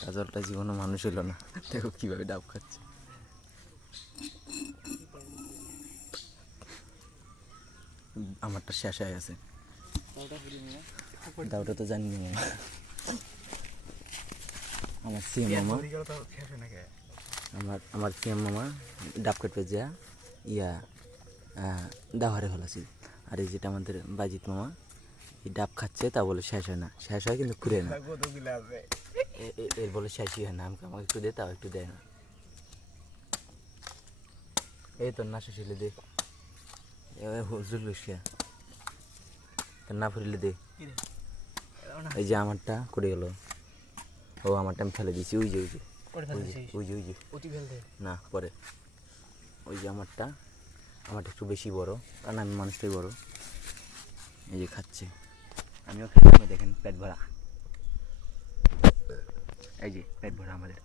কাজলটা জীবনে মানুষ হলো না, দেখো কীভাবে ডাব খাচ্ছে। আমারটা শেষ হয়ে গেছে, দাওটা তো জানি না। আমার সিএম মামা আমার সিএম মামা ডাব কাটবে যা ইয়া দাওয়ারে ফেলাছিল। আর এই যেটা আমাদের বাজিত মামা এই ডাব খাচ্ছে, তা বলে শেষ হয় না, শেষ হয় কিন্তু ঘুরে না, এর বলে শেষই হয় না। আমাকে একটু দে, তাও একটু দেয় না। এই তোর না শেষ হইলে দে, হুজুর লুসিয়া তোর না ফুরিলে দে। এই যে আমারটা করে গেল, ও আমারটা আমি ফেলে দিয়েছি। ওই যে ওই যে ওই যে ওই যে না পরে ওই যে আমারটা একটু বেশি বড়, কারণ আমি মানুষটাই বড়। এই যে খাচ্ছে, আমিও খেলাম, দেখেন পেট ভরা, এই যে পেট ভরা আমাদের।